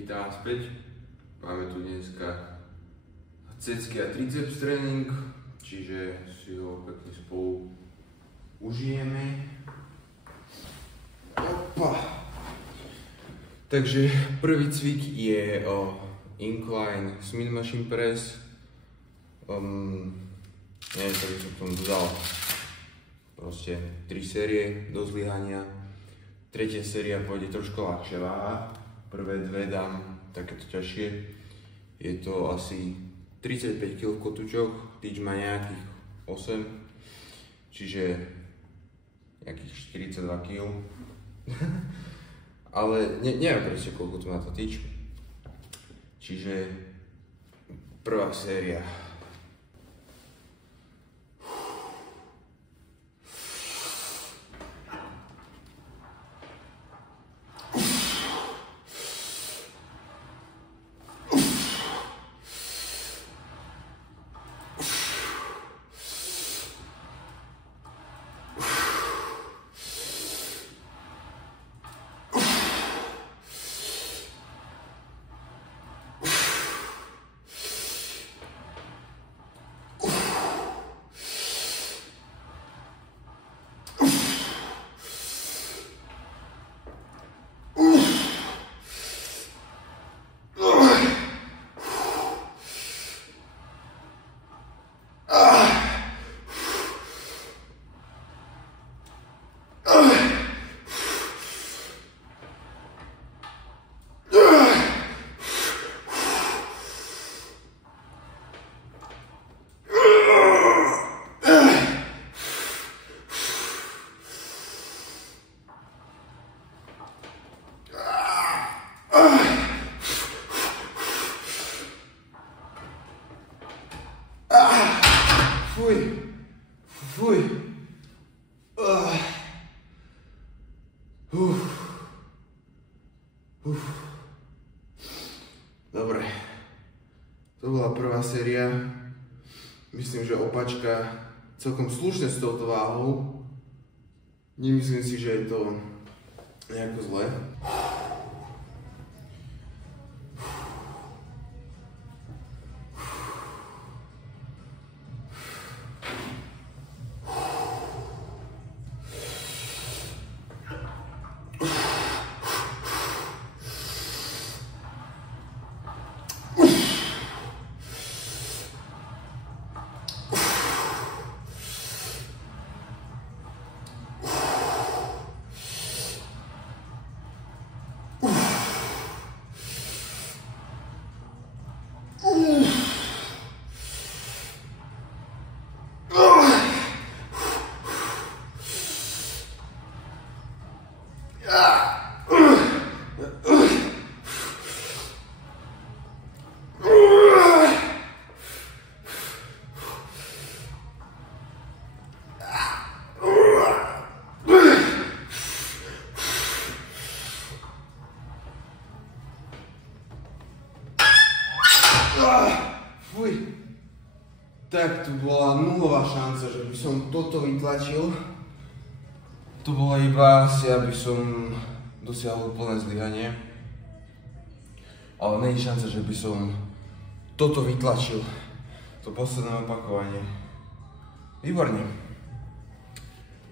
Vítam vás späť. Máme tu dneska cecky a triceps tréning, čiže si ho pekne spolu užijeme. Opa. Takže prvý cvik je incline Smith machine press. Neviem, čo by som k tomu dodal. Proste 3 série do zlyhania. Tretia séria pôjde trošku ľahšia váha. Prvé dve dám takéto ťažšie. Je to asi 35 kg v kotúčoch, tyč má nejakých 8, čiže nejakých 42 kg. Ale neviem presne koľko tu má to tyč. Čiže prvá séria. Fuj. Dobre. To bola prvá séria. Myslím, že opačka celkom slušne s touto váhou. Nemyslím si, že je to nejako zlé. Fuj. Tak tu bola nulová šanca, že by som toto vytlačil. To bola iba asi, aby som dosiahol plné zlyhanie. Ale nie je šanca, že by som toto vytlačil. To posledné opakovanie. Výborne.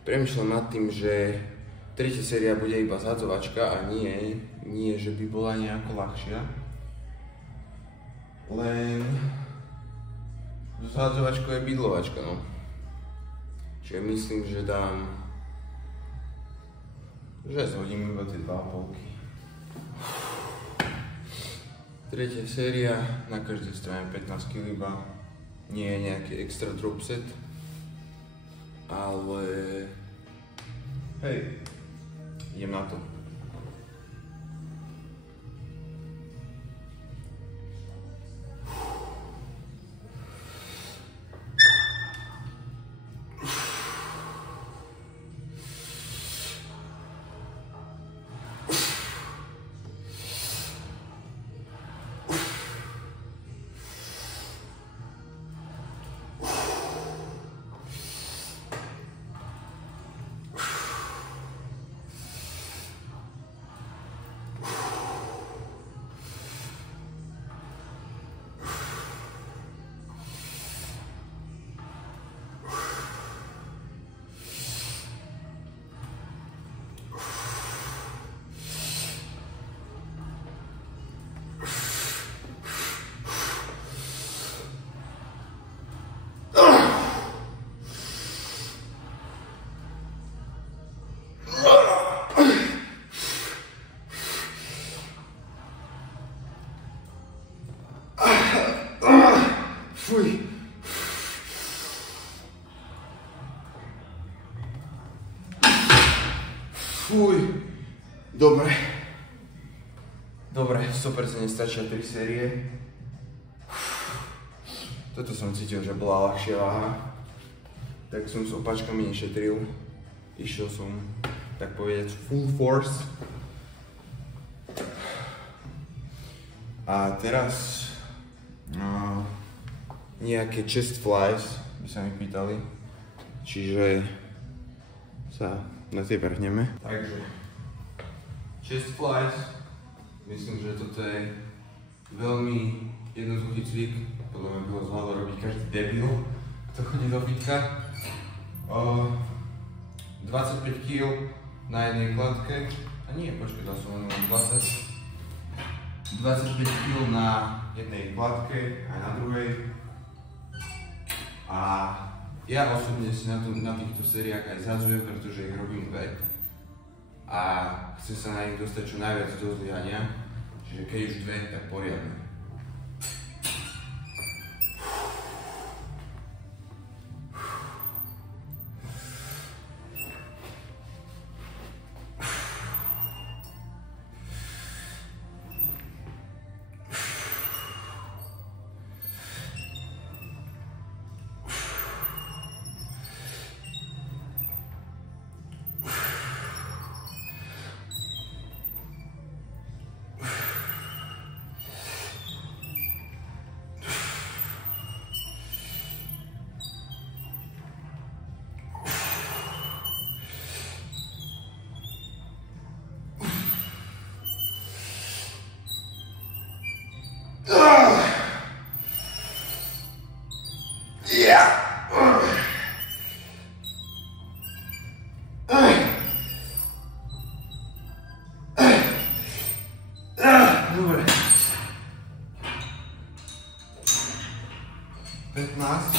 Premýšľam nad tým, že tretia séria bude iba zhadzovačka a nie, že by bola nejako ľahšia. Len so zhadzovačkou je bydlovačka, no. Čiže myslím, že dám... že zhodím iba tie 2,5. Tretia séria, na každej strane 15 kg iba. Nie je nejaký extra drop set. Ale... hej, idem na to. Dobre. Dobre, 100% nestačia 3 série. Toto som cítil, že bola ľahšia váha. Tak som s opačkami nešetril. Išiel som, tak povedať, full force. A teraz nejaké chest flies by sa mi pýtali. Čiže sa na tie vrhneme. Takže chest flies. Myslím, že toto je veľmi jednoduchý cvik. Podľa mňa by ho zvládol robiť každý debil, kto chodí do fitka. 25 kg na jednej kladke. A nie, počkaj, dal som len 20. 25 kg na jednej kladke, aj na druhej. A ja osobne si na týchto sériách aj zhadzujem, pretože ich robím dve. A chcem sa na nich dostať čo najviac do zlyhania. Čiže keď už dve, tak poriadne. Dobre. 15.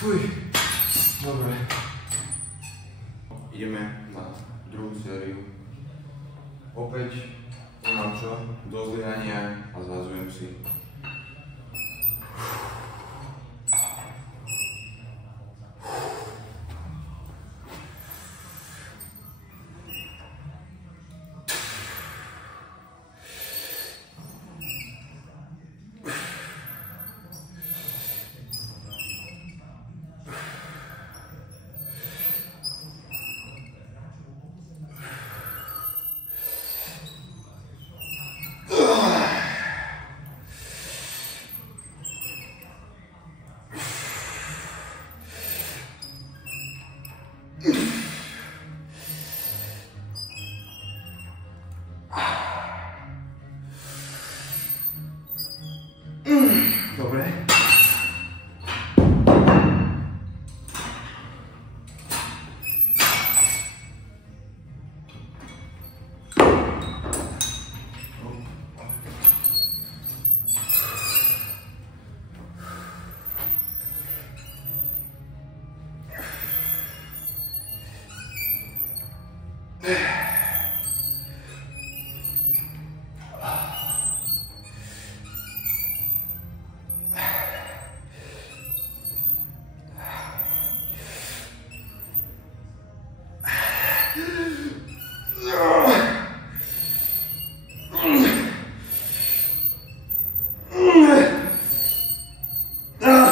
Fuj, dobre. Ideme na druhú sériu. Opäť nemám čo, do zlyhania a zhazujem si. Dobre.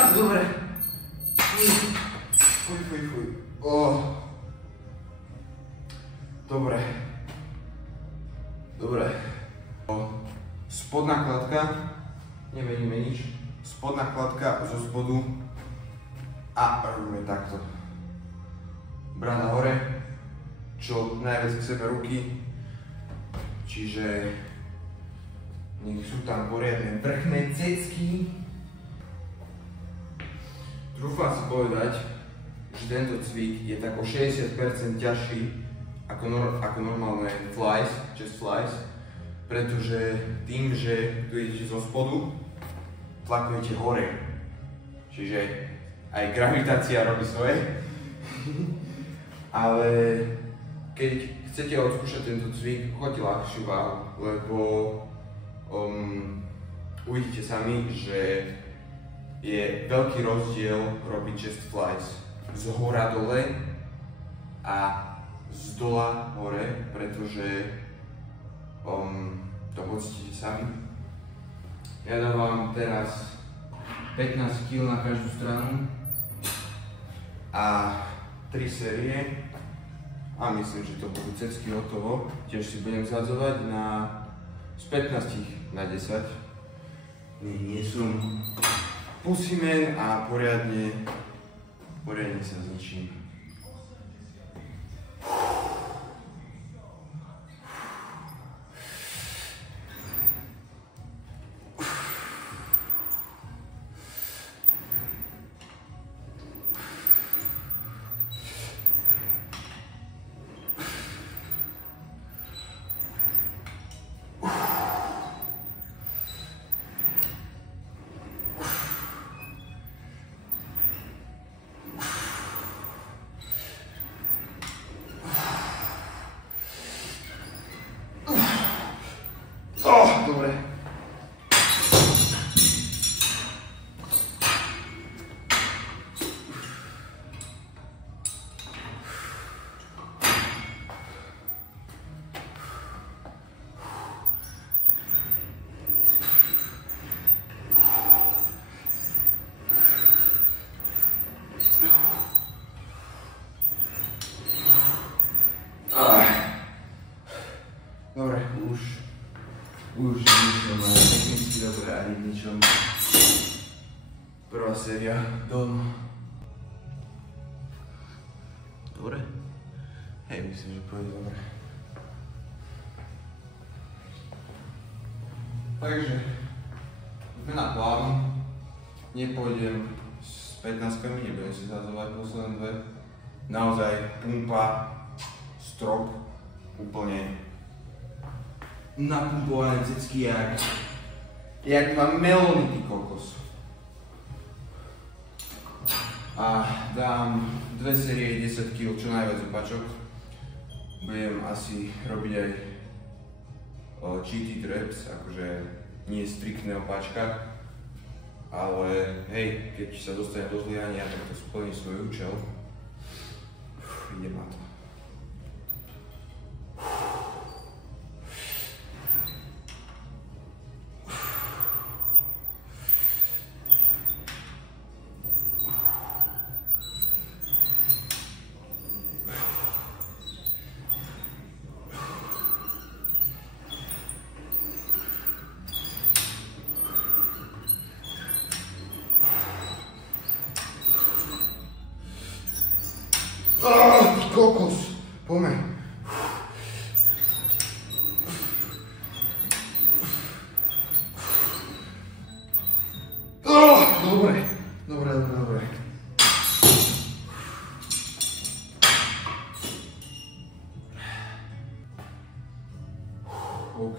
Dobre. Fuj. Dobre. Spodná kladka. Nemeníme nič. Spodná kladka zo spodu. A robíme takto. Brada hore. Čo najviac k sebe ruky. Čiže nech sú tam poriadne vrchné cecky. Trúfam si povedať, že tento cvik je tak o 60% ťažší ako normálne flies, chest flies, pretože tým, že tu idete zo spodu, tlakujete hore. Čiže aj gravitácia robí svoje. Ale keď chcete odskúšať tento cvik, choďte ľahšiu váhu, lebo uvidíte sami, že je veľký rozdiel robiť chest flies z hora dole a z dola hore, pretože to pocítite sami. Ja dávam teraz 15 kg na každú stranu a 3 série a myslím, že to budú cecky hotovo. Tiež si budem zhadzovať z 15 na 10. Nie som pussyman a poriadne sa zničím. Dobre. Dobre, už niečom technicky dobre ani v ničom. Prvá séria dom. Dobre? Hej, myslím, že pôjde dobre. Takže, sme na plánu. Nepôjdem s 15-kami, nebudem si zhadzovať posledné dve. Naozaj pumpa, strop, úplne napumpované cecky, jak mám melóny, ty kokos. A dám 2 série 10 kg, čo najviac opačok. Budem asi robiť aj cheated reps, akože nie striktné opáčka. Ale hej, keď sa dostane do zlyhania, tak to splní svoj účel. Idem na to. Kokos, poďme. Dobre. OK,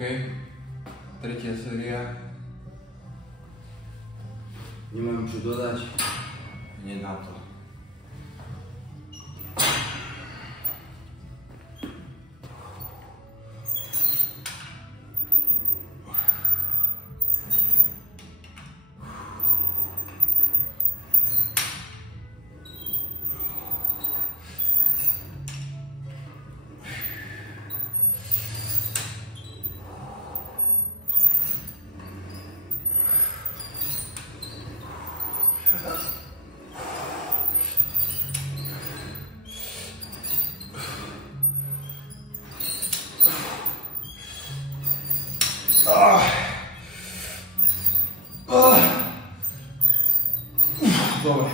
tretia séria. Nemám čo dodať, nie na to. Dobre.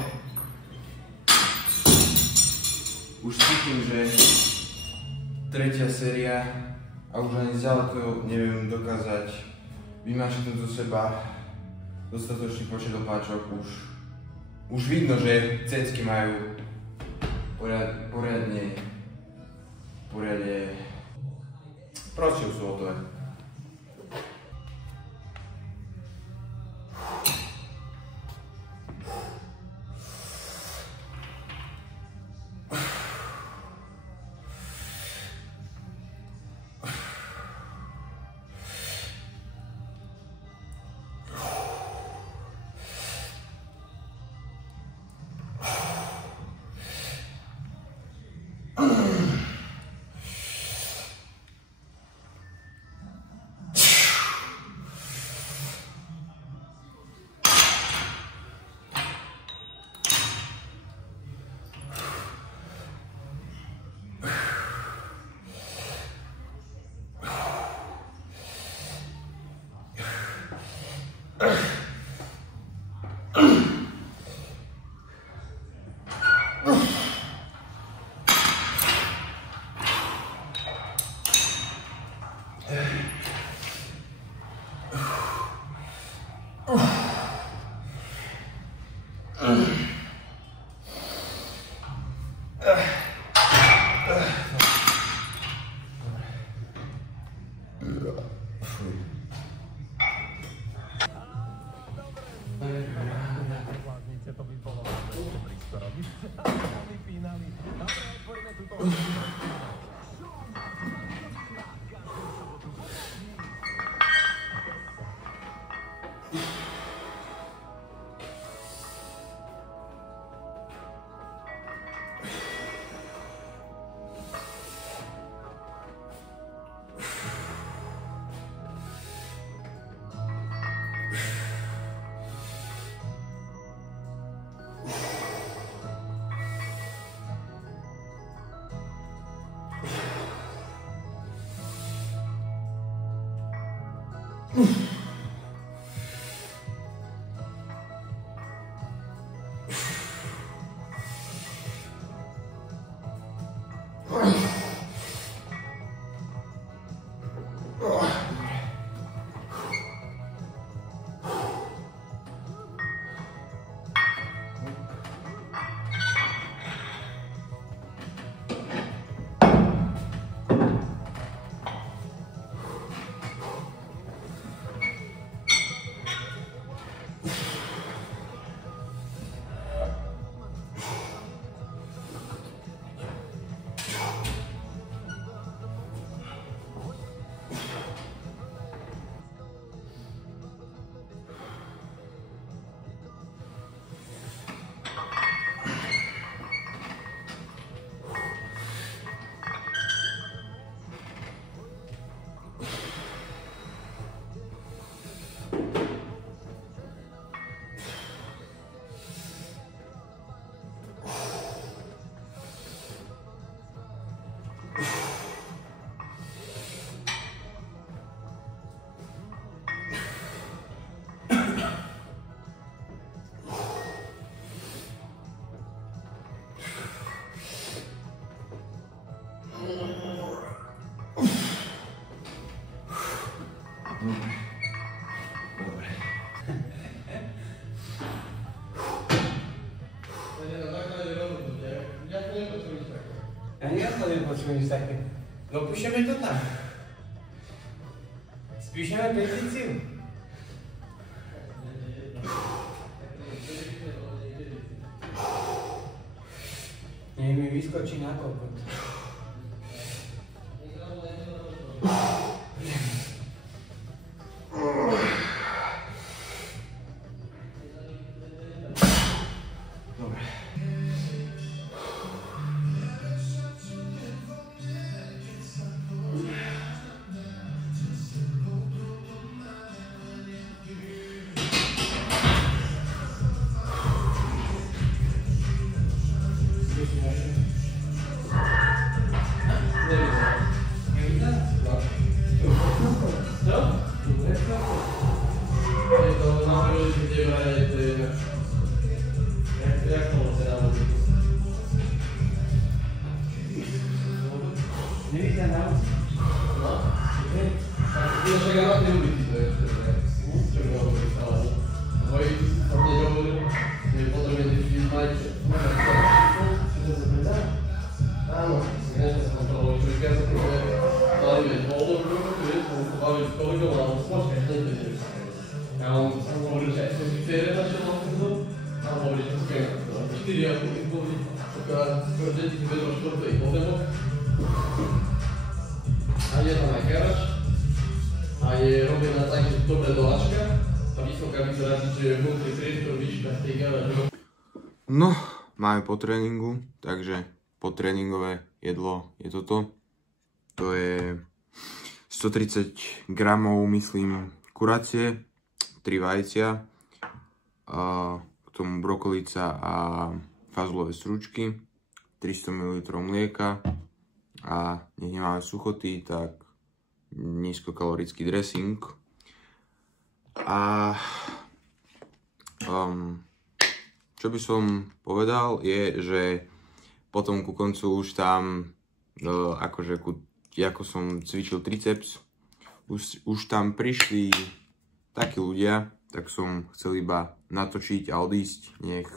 Už cítim, že tretia séria a už ani zďaleko neviem dokázať vymačknúť zo seba dostatočný počet opáčok. Už vidno, že cecky majú poriadne poriadne, proste už sú hotové. Počuješ také? No píšeme to tak. Spíšeme petíciu. Nech mi vyskočí na kokot. Áno, ja som kontroloval, čo Alebo že som si fére začal na tento, alebo že to je 4 ako impulzy, skoro deti si vedlo športový podebok. A je tam aj garaž. A je robená tak, že dobre dolačka. A vysoká vyzerá, že je vnútri priestor, výška z tej garáže. No, máme po tréningu, takže potréningové jedlo je toto. To je 130 gramov, myslím, kuracie, 3 vajcia, a k tomu brokolica a fazulové stručky, 300 ml mlieka a nech nemáme suchoty, tak nízkokalorický dressing. A čo by som povedal je, že potom ku koncu už tam, akože ako som cvičil triceps, už tam prišli takí ľudia, tak som chcel iba natočiť a odísť, nech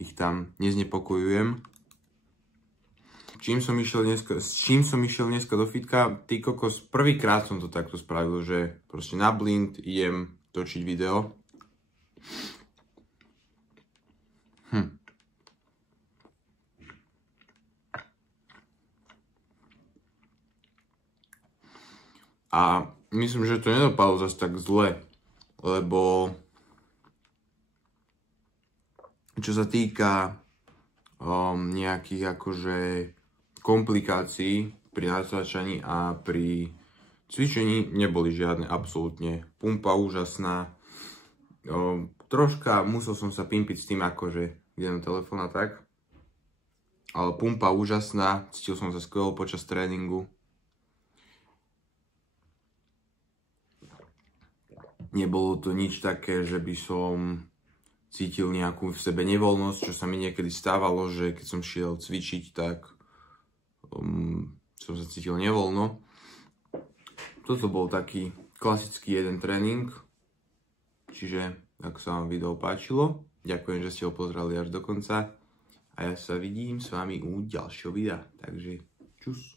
ich tam neznepokojujem. S čím som išiel dneska do fitka, ty kokos, prvýkrát som to takto spravil, že proste na blind idem točiť video. A myslím, že to nedopadlo zase tak zle, lebo čo sa týka nejakých akože komplikácií pri natáčaní a pri cvičení neboli žiadne, absolútne. Pumpa úžasná. Troška musel som sa pimpiť s tým, akože idem na telefón a tak. Ale pumpa úžasná, cítil som sa skvelo počas tréningu. Nebolo to nič také, že by som cítil nejakú v sebe nevoľnosť, čo sa mi niekedy stávalo, že keď som šiel cvičiť, tak som sa cítil nevoľno. Toto bol taký klasický jeden tréning, čiže ako sa vám video páčilo, ďakujem, že ste ho pozerali až do konca a ja sa vidím s vami u ďalšieho videa, takže čus.